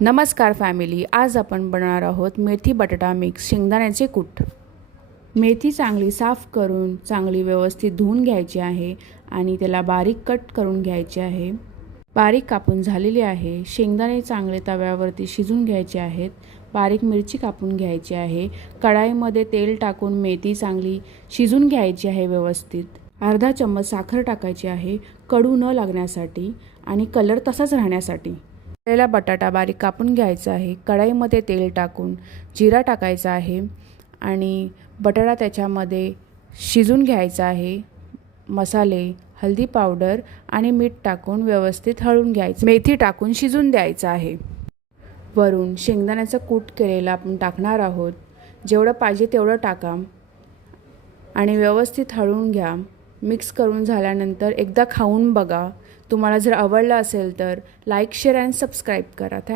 नमस्कार फॅमिली, आज आपण बनवणार आहोत मेथी बटाटा मिक्स शेंगदाण्याचे कूट। मेथी चांगली साफ करून चांगली व्यवस्थित धुवून घ्यायची आहे आणि त्याला बारीक कट करून घ्यायचे आहे। बारीक कापून झालेली आहे। शेंगदाणे चांगले तव्यावरती शिजून घ्यायचे आहेत। बारीक मिरची कापून घ्यायची आहे। कढाईमध्ये तेल टाकून मेथी चांगली शिजून घ्यायची आहे व्यवस्थित। अर्धा चम्मच साखर टाकायची आहे कडू न लागण्यासाठी आणि कलर तसाच राहण्यासाठी। आपल्याला बटाटा बारीक कापून घ्यायचा आहे। कढाईमध्ये तेल टाकून जिरा टाकायचा आहे आणि बटाटा त्याच्यामध्ये शिजून घ्यायचा आहे। मसाले, हळदी पावडर आणि मीठ टाकून व्यवस्थित हलवून घ्यायचं। मेथी टाकून शिजून द्यायचं आहे। वरून शेंगदाण्याचं कूट केलेलं आपण टाकणार आहोत। जेवढं पाहिजे तेवढं टाका आणि व्यवस्थित हलवून घ्या। मिक्स करून झाल्यानंतर एकदा खाऊन बघा। तुम्हाला जर आवडलं असेल तर लाईक, शेअर आणि सबस्क्राईब करा। थँक्यू।